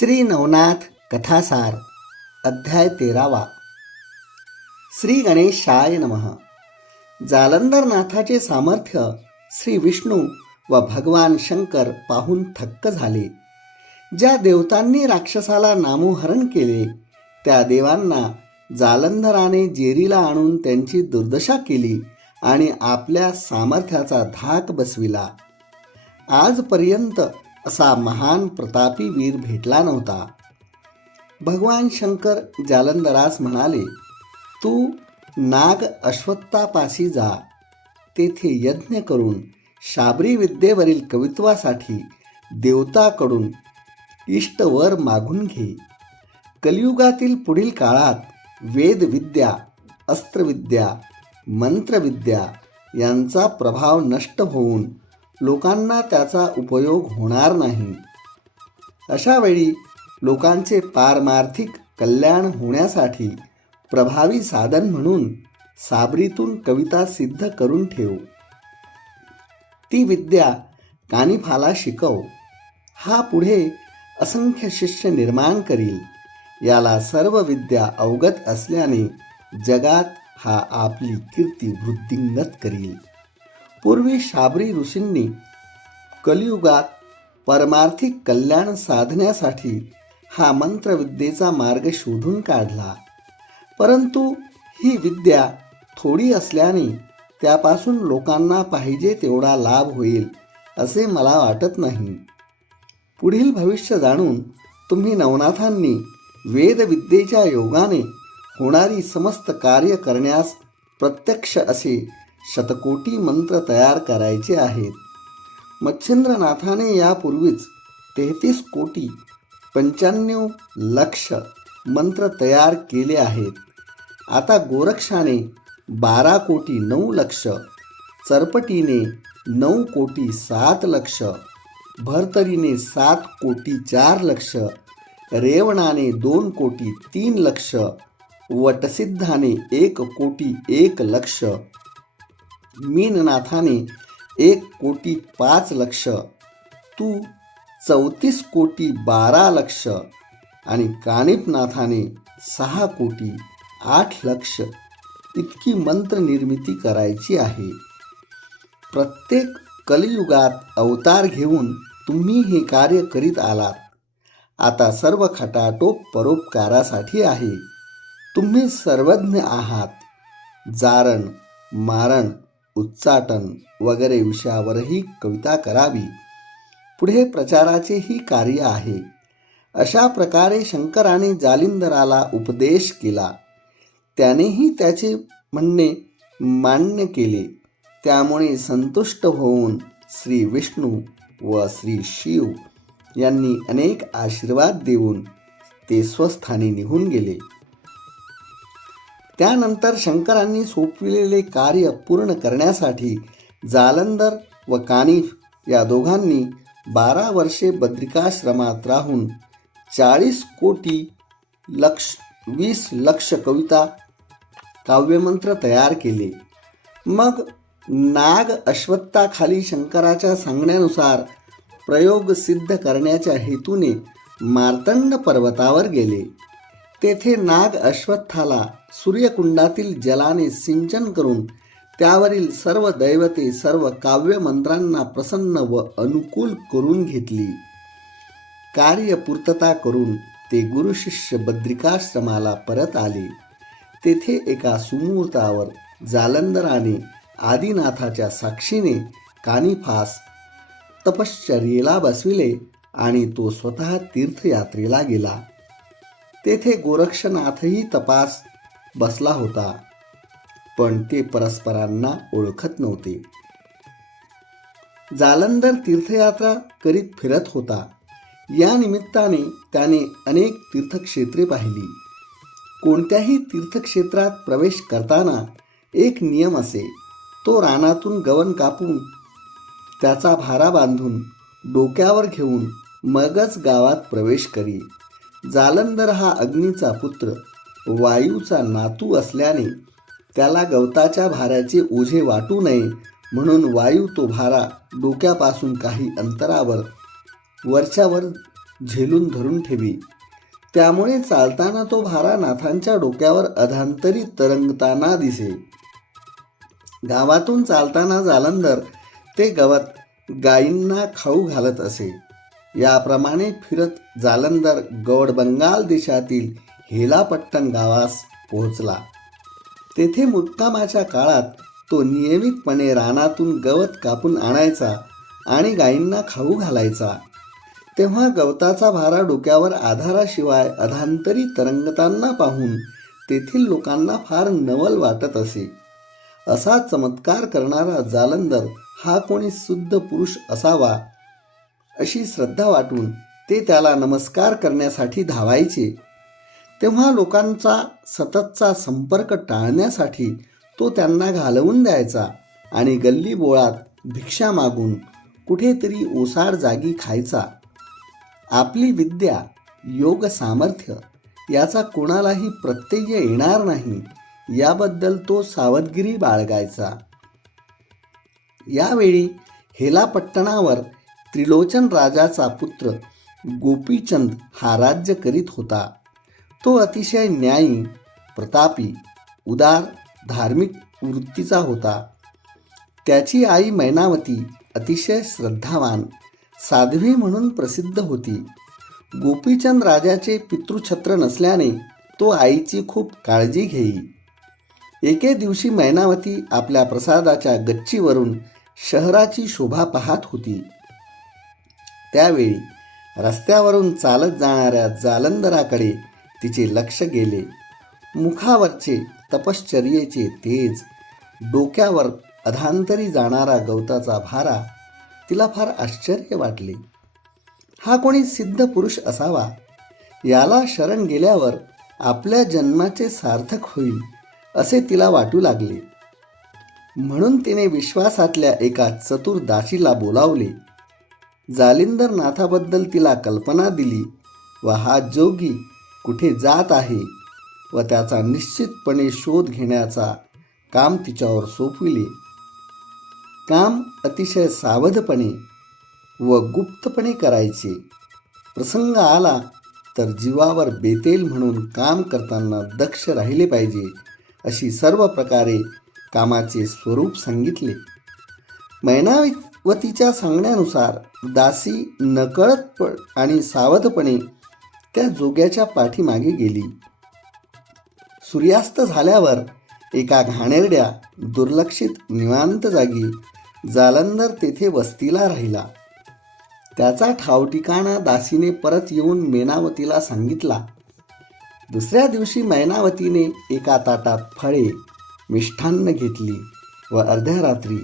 श्री नवनाथ कथासार अध्याय तेरावा. श्री गणेशाय नमः. जालंधरनाथाचे सामर्थ्य श्री विष्णू व भगवान शंकर पाहून थक्क झाले. ज्या देवतांनी राक्षसाला नामोहरण केले त्या देवांना जालंधराने जेरीला आणून त्यांची दुर्दशा केली आणि आपल्या सामर्थ्याचा धाक बसविला. आजपर्यंत असा महान प्रतापी वीर भेटला नव्हता. भगवान शंकर जालंधरास म्हणाले तू नाग अश्वत्थापाशी जा. तेथे यज्ञ करून शाबरी विद्येवरील कवित्वासाठी देवताकडून इष्टवर मागून घे. कलियुगातील पुढील काळात वेदविद्या अस्त्रविद्या मंत्रविद्या यांचा प्रभाव नष्ट होऊन लोकांना त्याचा उपयोग होणार नाही. अशा वेळी लोकांचे पारमार्थिक कल्याण होण्यासाठी प्रभावी साधन म्हणून साबरीतून कविता सिद्ध करून ठेव. ती विद्या कानिफाला शिकव. हा पुढे असंख्य शिष्य निर्माण करील. याला सर्व विद्या अवगत असल्याने जगात हा आपली कीर्ती वृद्धिंगत करील. पूर्वी शाबरी ऋषींनी कलियुगात परमार्थिक कल्याण साधण्यासाठी हा मंत्रविद्येचा मार्ग शोधून काढला. परंतु ही विद्या थोडी असल्याने त्यापासून लोकांना पाहिजे तेवढा लाभ होईल असे मला वाटत नाही. पुढील भविष्य जाणून तुम्ही नवनाथांनी वेदविद्येच्या योगाने होणारी समस्त कार्य करण्यास प्रत्यक्ष असे शतकोटी मंत्र तयार करायचे आहेत. मच्छिंद्रनाथाने यापूर्वीच तेहतीस कोटी पंच्याण्णव लक्ष मंत्र तयार केले आहेत. आता गोरक्षाने बारा कोटी नऊ लक्ष चरपटीने नऊ कोटी सात लक्ष भरतरीने सात कोटी चार लक्ष रेवणाने दोन कोटी तीन लक्ष वटसिद्धाने एक कोटी एक लक्ष मीननाथाने एक कोटी पाच लक्ष तू चौतीस कोटी बारा लक्ष आणि कानिपनाथाने सहा कोटी आठ लक्ष इतकी मंत्र निर्मिती करायची आहे. प्रत्येक कलियुगात अवतार घेऊन तुम्ही हे कार्य करीत आलात. आता सर्व खटाटोप परोपकारासाठी आहे. तुम्ही सर्वज्ञ आहात. जारण मारण उच्चाटन वगैरे विषयावरही कविता करावी. पुढे प्रचाराचेही कार्य आहे. अशा प्रकारे शंकराने जालिंदराला उपदेश केला. त्यानेही त्याचे म्हणणे मान्य केले. त्यामुळे संतुष्ट होऊन श्री विष्णू व श्री शिव यांनी अनेक आशीर्वाद देऊन ते स्वस्थानी निघून गेले. त्यानंतर शंकरांनी सोपविलेले कार्य पूर्ण करण्यासाठी जालंधर व कानिफ या दोघांनी बारा वर्षे बद्रिकाश्रमात राहून चाळीस कोटी लक्ष वीस लक्ष कविता काव्यमंत्र तयार केले. मग नाग अश्वत्थाखाली शंकराच्या सांगण्यानुसार प्रयोग सिद्ध करण्याच्या हेतूने मार्तंड पर्वतावर गेले. तेथे नाग अश्वत्थाला सूर्यकुंडातील जलाने सिंचन करून त्यावरील सर्व दैवते सर्व काव्यमंत्रांना प्रसन्न व अनुकूल करून घेतली. कार्यपूर्तता करून ते गुरुशिष्य बद्रिकाश्रमाला परत आले. तेथे एका सुमुहूर्तावर जालंधराने आदिनाथाच्या साक्षीने कानिफास तपश्चर्येला बसविले आणि तो स्वतः तीर्थयात्रेला गेला. तेथे गोरक्षनाथही तपास बसला होता पण ते परस्परांना ओळखत नव्हते. जालंधर तीर्थयात्रा करीत फिरत होता. या निमित्ताने त्याने अनेक तीर्थक्षेत्रे पाहिली. कोणत्याही तीर्थक्षेत्रात प्रवेश करताना एक नियम असे तो रानातून गवन कापून त्याचा भारा बांधून डोक्यावर घेऊन मगच गावात प्रवेश करी. जालंधर हा अग्नीचा पुत्र वायूचा नातू असल्याने त्याला गवताच्या भाऱ्याचे ओझे वाटू नये म्हणून वायू तो भारा डोक्यापासून काही अंतरावर वरच्यावर झेलून धरून ठेवी. त्यामुळे चालताना तो भारा नाथांच्या डोक्यावर अधांतरी तरंगताना दिसे. गावातून चालताना जालंधर ते गवत गायींना खाऊ घालत असे. याप्रमाणे फिरत जालंधर गौड बंगाल देशातील हेलापट्टण गावास पोहोचला. तेथे मुक्कामाच्या काळात तो नियमितपणे रानातून गवत कापून आणायचा आणि गायींना खाऊ घालायचा. तेव्हा गवताचा भारा डोक्यावर आधाराशिवाय अधांतरी तरंगताना पाहून तेथील लोकांना फार नवल वाटत असे. असा चमत्कार करणारा जालंधर हा कोणी शुद्ध पुरुष असावा अशी श्रद्धा वाटून ते त्याला नमस्कार करण्यासाठी धावायचे. तेव्हा लोकांचा सततचा संपर्क टाळण्यासाठी तो त्यांना घालवून द्यायचा आणि गल्ली बोळात भिक्षा मागून कुठेतरी ओसाड जागी खायचा. आपली विद्या योग सामर्थ्य याचा कोणालाही प्रत्यय येणार नाही याबद्दल तो सावधगिरी बाळगायचा. यावेळी हेलापट्टणावर त्रिलोचन राजाचा पुत्र गोपीचंद हा राज्य करीत होता. तो अतिशय न्यायी प्रतापी उदार धार्मिक वृत्तीचा होता. त्याची आई मैनावती अतिशय श्रद्धावान साध्वी म्हणून प्रसिद्ध होती. गोपीचंद राजाचे पितृछत्र नसल्याने तो आईची खूप काळजी घेई. एके दिवशी मैनावती आपल्या प्रसादाच्या गच्चीवरून शहराची शोभा पाहत होती. त्यावेळी रस्त्यावरून चालत जाणाऱ्या जालंधराकडे तिचे लक्ष गेले. मुखावरचे तपश्चर्येचे तेज डोक्यावर अधांतरी जाणारा गवताचा भारा तिला फार आश्चर्य वाटले. हा कोणी सिद्ध पुरुष असावा? याला शरण गेल्यावर आपल्या जन्माचे सार्थक होईल असे तिला वाटू लागले. म्हणून तिने विश्वासातल्या एका चतुर दासीला बोलावले. जालिंदरनाथाबद्दल तिला कल्पना दिली. व हा जोगी कुठे जात आहे व त्याचा निश्चितपणे शोध घेण्याचा काम तिच्यावर सोपविले. काम अतिशय सावधपणे व गुप्तपणे करायचे. प्रसंग आला तर जीवावर बेतेल म्हणून काम करताना दक्ष राहिले पाहिजे अशी सर्व प्रकारे कामाचे स्वरूप सांगितले. मैनावतीच्या सांगण्यानुसार दासी नकळत आणि सावधपणे त्या जोग्याच्या पाठीमागे गेली. सूर्यास्त झाल्यावर एका घाणेरड्या दुर्लक्षित निवांत जागी जालंधर तेथे वस्तीला राहिला. त्याचा ठावठिकाणा दासीने परत येऊन मेनावतीला सांगितला. दुसऱ्या दिवशी मैनावतीने एका ताटात फळे मिष्ठान्न घेतली व अर्ध्या रात्री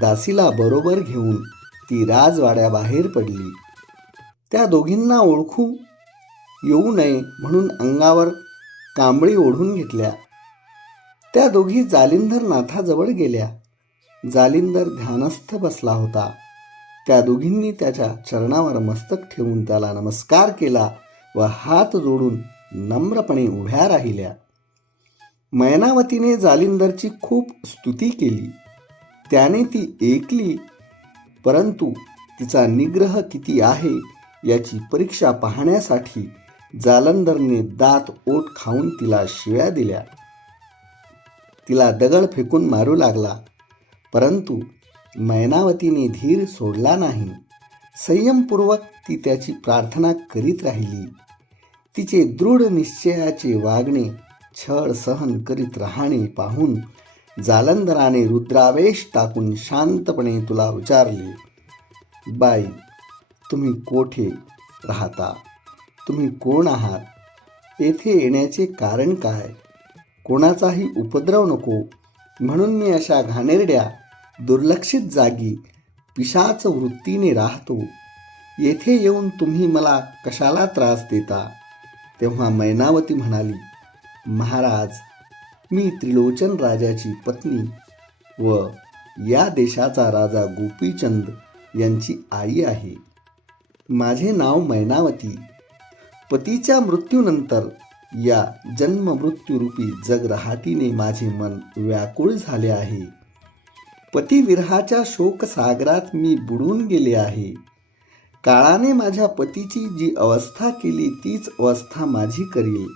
दासीला बरोबर घेऊन ती राजवाड्याबाहेर पडली. त्या दोघींना ओळखू येऊ नये म्हणून अंगावर कांबळी ओढून घेतल्या. त्या दोघी जालिंदर नाथाजवळ गेल्या. जालिंदर ध्यानस्थ बसला होता. त्या दोघींनी त्याच्या चरणावर मस्तक ठेवून त्याला नमस्कार केला व हात जोडून नम्रपणे उभ्या राहिल्या. मैनावतीने जालिंदरची खूप स्तुती केली. त्याने ती ऐकली परंतु तिचा निग्रह किती आहे याची परीक्षा पाहण्यासाठी जालंधरने दात ओट खाऊन तिला शिव्या दिल्या. तिला दगड फेकून मारू लागला. परंतु मैनावतीने धीर सोडला नाही. संयमपूर्वक ती त्याची प्रार्थना करीत राहिली. तिचे दृढ निश्चयाचे वागणे छळ सहन करीत राहणे पाहून जालंधराने रुद्रावेश टाकून शांतपणे तुला विचारले बाई तुम्ही कोठे राहता? तुम्ही कोण आहात? येथे येण्याचे कारण काय? कोणाचाही उपद्रव नको. म्हणून मी अशा घाणेरड्या दुर्लक्षित जागी पिशाच वृत्तीने राहतो. येथे येऊन तुम्ही मला कशाला त्रास देता? तेव्हा मैनावती म्हणाली महाराज मी त्रिलोचन राजाची पत्नी व या देशाचा राजा गोपीचंद यांची आई आहे. माझे नाव मैनावती. पतीच्या मृत्यूनंतर या जन्ममृत्यूरूपी जगरहाटीने माझे मन व्याकुळ झाले आहे. पतिविरहाच्या शोकसागरात मी बुडून गेले आहे. काळाने माझ्या पतीची जी अवस्था केली तीच अवस्था माझी करील.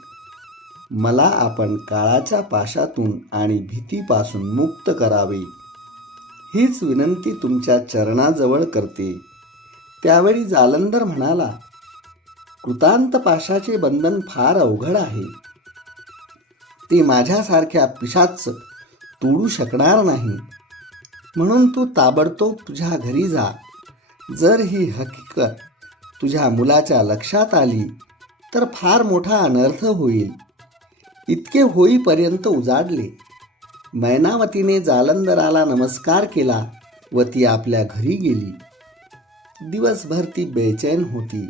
मला आपण काळाच्या पाशातून आणि भीतीपासून मुक्त करावे. हीच विनंती तुमच्या चरणाजवळ करते. त्यावेळी जालंधर म्हणाला कृतांत पाशाचे बंधन फार अवघड आहे. ते माझ्यासारख्या पिशाच तोडू शकणार नाही. म्हणून तू ताबडतोब तुझ्या घरी जा. जर ही हकीकत तुझ्या मुलाच्या लक्षात आली तर फार मोठा अनर्थ होईल. इतके होईपर्यंत उजाडले. मैनावतीने जालंधराला नमस्कार केला व ती आपल्या घरी गेली. दिवसभर ती बेचैन होती.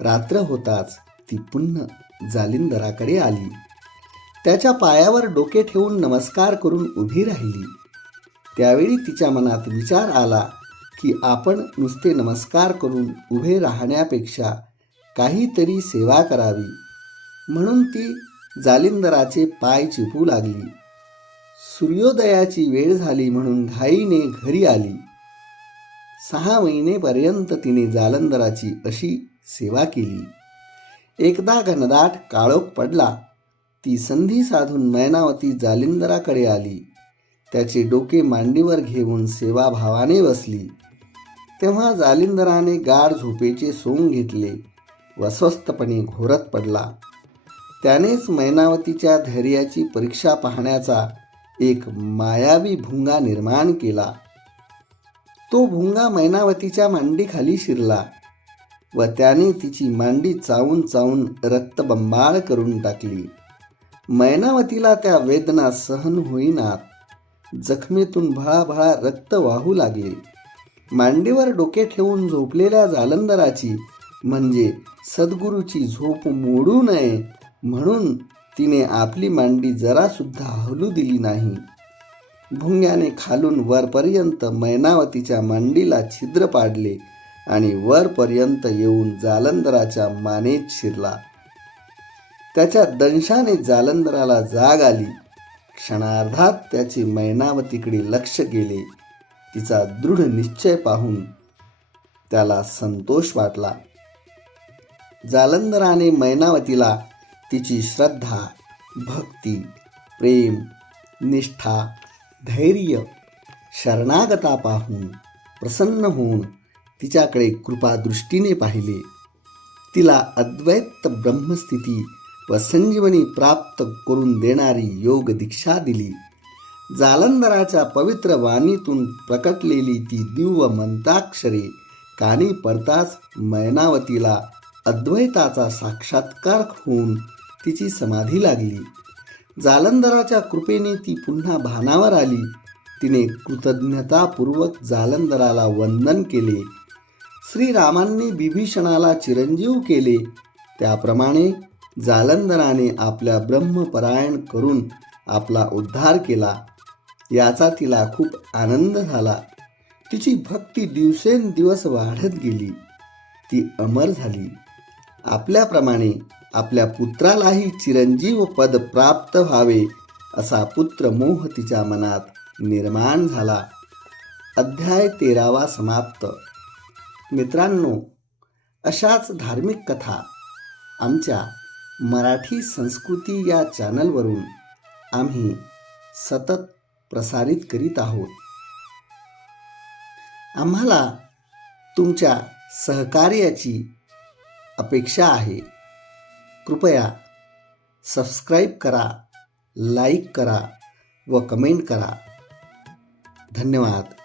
रात्र होताच ती पुन्हा जालिंदराकडे आली. त्याच्या पायावर डोके ठेवून नमस्कार करून उभी राहिली. त्यावेळी तिच्या मनात विचार आला की आपण नुसते नमस्कार करून उभे राहण्यापेक्षा काहीतरी सेवा करावी. म्हणून ती जालिंदराचे पाय चिपू लागली. सूर्योदयाची वेळ झाली म्हणून घाईने घरी आली. सहा महिनेपर्यंत तिने जालंदराची अशी सेवा केली. एकदा घनदाट काळोख पडला ती संधी साधून मैनावती जालिंदराकडे आली. त्याचे डोके मांडीवर घेऊन सेवाभावाने बसली. तेव्हा जालिंदराने गाढ झोपेचे सोंग घेतले व स्वस्थपणे घोरत पडला. त्यानेच मैनावतीच्या धैर्याची परीक्षा पाहण्याचा एक मायावी भुंगा निर्माण केला. तो भुंगा मैनावतीच्या मांडीखाली शिरला. व त्याने तिची मांडी चावून चावून रक्तबंबाळ करून टाकली. मैनावतीला त्या वेदना सहन होईनात. जखमेतून भळाभळा रक्त वाहू लागले. मांडीवर डोके ठेवून झोपलेल्या जालंधराची म्हणजे सद्गुरूची झोप मोडू नये म्हणून तिने आपली मांडी जरासुद्धा हलू दिली नाही. भुंग्याने खालून वरपर्यंत मैनावतीच्या मांडीला छिद्र पाडले. आणि वरपर्यंत येऊन जालंधराच्या मानेत शिरला. त्याच्या दंशाने जालंधराला जाग आली. क्षणार्धात त्याचे मैनावतीकडे लक्ष गेले तिचा दृढ निश्चय पाहून त्याला संतोष वाटला. जालंधराने मैनावतीला तिची श्रद्धा भक्ती प्रेम निष्ठा धैर्य शरणागता पाहून प्रसन्न होऊन तिच्याकडे कृपादृष्टीने पाहिले. तिला अद्वैत ब्रह्मस्थिती व संजीवनी प्राप्त करून देणारी योग दीक्षा दिली. जालंधराच्या पवित्र वाणीतून प्रकटलेली ती दिव्य मंत्राक्षरे कानी पडताच मैनावतीला अद्वैताचा साक्षात्कार होऊन तिची समाधी लागली. जालंधराच्या कृपेने ती पुन्हा भानावर आली. तिने कृतज्ञतापूर्वक जालंधराला वंदन केले. श्रीरामांनी बिभीषणाला चिरंजीव केले. त्याप्रमाणे जालंधराने आपल्या ब्रह्मपरायण करून आपला उद्धार केला. याचा तिला खूप आनंद झाला. तिची भक्ती दिवसेंदिवस वाढत गेली. ती अमर झाली. आपल्याप्रमाणे आपल्या पुत्रालाही चिरंजीव पद प्राप्त व्हावे असा पुत्र मोह तिच्या मनात निर्माण झाला. अध्याय तेरावा समाप्त. मित्रांनो अशाच धार्मिक कथा आमच्या मराठी संस्कृती या चॅनलवरून आम्ही सतत प्रसारित करीत आहोत. आम्हाला तुमच्या सहकार्याची अपेक्षा आहे. कृपया सबस्क्राईब करा लाईक करा व कमेंट करा. धन्यवाद.